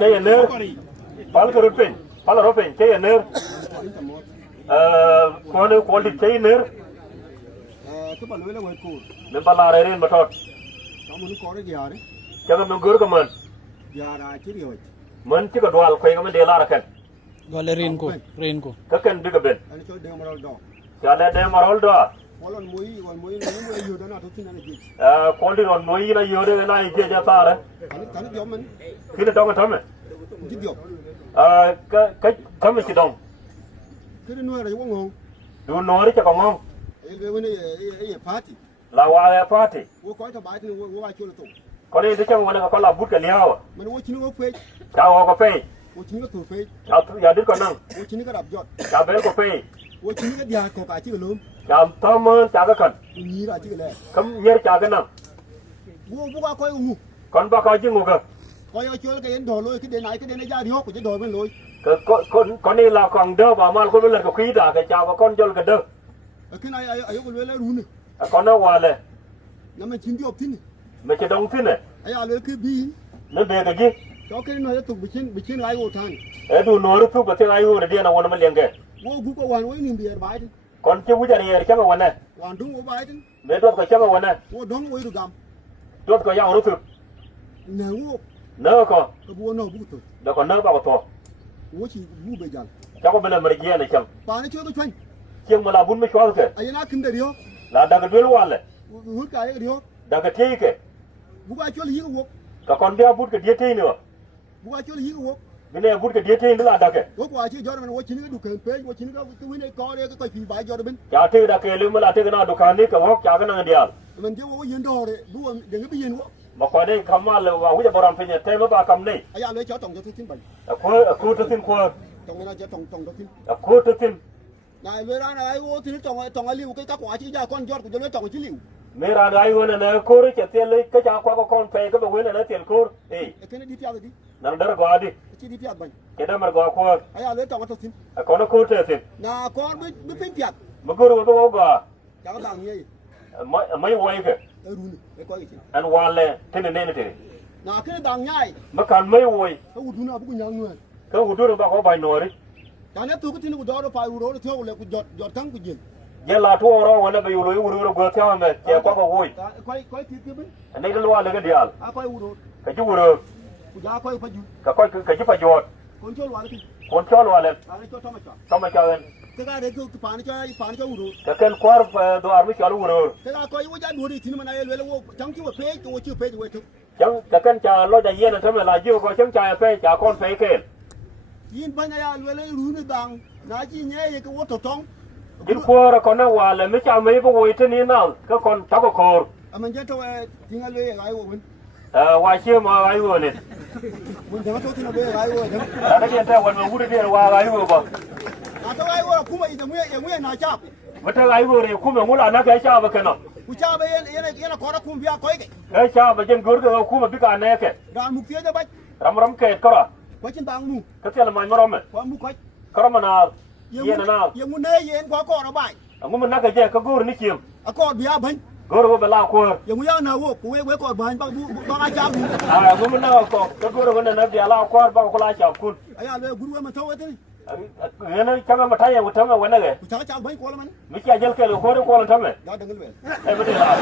chơi nữa pal kerupin pal ropin chơi nữa con đi chơi nữa nên pal là rein betul jangan nunggu kemen men cika dual kau yang mendela rakan Gole rain ko kakan biga ben jalan dia marol doa Kondi on moi na yore na ije jatara kini dong thame cái thame chỉ dong cái nuôi là giống ngon du nori cha kongong cái party la wa party wo ko ta bai tin wo wa chulo to ko ni de chang wona ko la but ka liao man wo chini wo fe cha wo ko pe wo chini ko fe cha ya dit ko nang wo chini ka rap jot cha bel ko pe wo chini ka dia ko ka chi lum cha thame cha ka kan ni ra chi le kam nyer cha ka nang wo bu ka ko ngu kon ba ka jingu ka ko yo chulo cái đến đồ lôi cái đến này ra đi hốc của cái đồ bên lôi con này là còn đỡ bà mal con lên có khí đã cái chào con cho cái đỡ cái này ai có lôi lấy run con nó qua này nó mình chín điệp tin mấy cái đông tin này ai lôi cái bi nó về cái gì cho cái nó tụt bị chín ai ô than ấy đủ nồi thuốc cái ai uống đi nào nó liền cái wo bu ko wan wo ni biar bai tin con chưa bây giờ này chắc làวันnày wan dung wo bai tin mấy đốt cái chắc làวันnày wo dong wo du gam đốt cái giang nó thuốc nè wo nỡ con cái bu nó bu to đó còn nỡ bao to wo chi bu be jan chắc có bên là mấy cái này chẳng pa nó chưa có chuyên chiang mà là bún mấy xóa cái ai na kin de dio là đang cái đuôi loạn này hút cái dio đang cái thi cái bu ka chulo yi ko wo cả con đeo bút cái đĩa thi nữa bu ka chulo yi ko wo cái này bút cái đĩa thi nữa là đang cái wo ko chi jor man wo chini ka du kan pe wo chini ka tu ne ko le ka fi bai jor bin chả thi đã kêu mà là thi cái nào dukaan này cái hốc chả cái nào đial man je wo yin do de bu de ngi bi yin wo mà coi đây cầm mà là vào cái boram phê nhật thêm với ba cầm này ai le cho tong cho tin bai khu tôi tin khu tong na cho tong cho tin khu tôi tin này về ra này wo tin tong ai liu cái quả chi ra con jor của cho tong chi liu mera dai wona na khu đấy tiền lấy cái chả qua con phê cái bầu này tiền khu cái này đi theo đi nằm đó gọi đi chi đi theo bai cái đó mà gọi khu ai le tong cho tin còn nó khu thế tin na con bi pin piat mà khu rồi tôi gọi chả có bằng như mấy quay cái run cái coi gì anh quan lên thế này nên thế na cái bằng nhai mà cần mấy quay cái u na bu ku nyang nuôi cái hụt nó bao có bài nồi đấy chả nhớ tu cái tin ku do phải u ro theo le ku jot thang ku jin giờ là thua rồi wala bây giờ lối u rồi theo mà chỉ qua có vui coi tiếp bên anh ấy nó loa lên cái đial coi u ro cái chú rồi ku ja coi phải ju cái coi cái chú phải giọt con cho loa cái con cho loa lên cho thong cho xong rồi cho cái ga đấy cái pan cho u ro cái kênh qua đồ ăn mới cho u rồi cái ga coi u ja đuổi đi tin mà này le wo chẳng chứ phê cho chưa phê rồi thôi chẳng cái kênh trà lo đại diện là thế mà là dưa coi chẳng trà phê trà con phê kênh yin ban ya le ru ni bang na chi nhẹ cái wo to tong in qua rồi con nó hòa là mấy cha mấy bố quỳ thế nào cái con cháu có khổ mình chơi thôi tiếng anh le cái wo mình hòa chưa mà ai vừa này mình chẳng có tiếng anh le cái wo đấy cái gì thế quan mà vui đi hòa ai vừa bà à thôi ai wo kuma ida mu na chap mà thế ai vừa này không mà muốn là nó cái cha mà cái nào ku cha ba yana ko ra kum biya ko cái cha mà trên gối cái không mà biết cái này cái da mu fiye da ba ram ram cái đó ko chin bang mu cái gì là mày mà ram ko mu ko cái mà nào yên nào ye mu ne ye ko ko ra bai ông mình nói cái gì cái gối này chìm a ko biya ban gối của bà lao qua ye mu ya na wo ku we ko ban ba ba cha mu ông mình nói cái gối của nó bị lao qua bao có lao chọc kun aya le guru ma tawo tin cái này chắc mà thấy một thằng mà vấn đề ku cha ban ko la man mấy cha dân cái lỗ khói nó qua làm thằng này da dangal we em biết là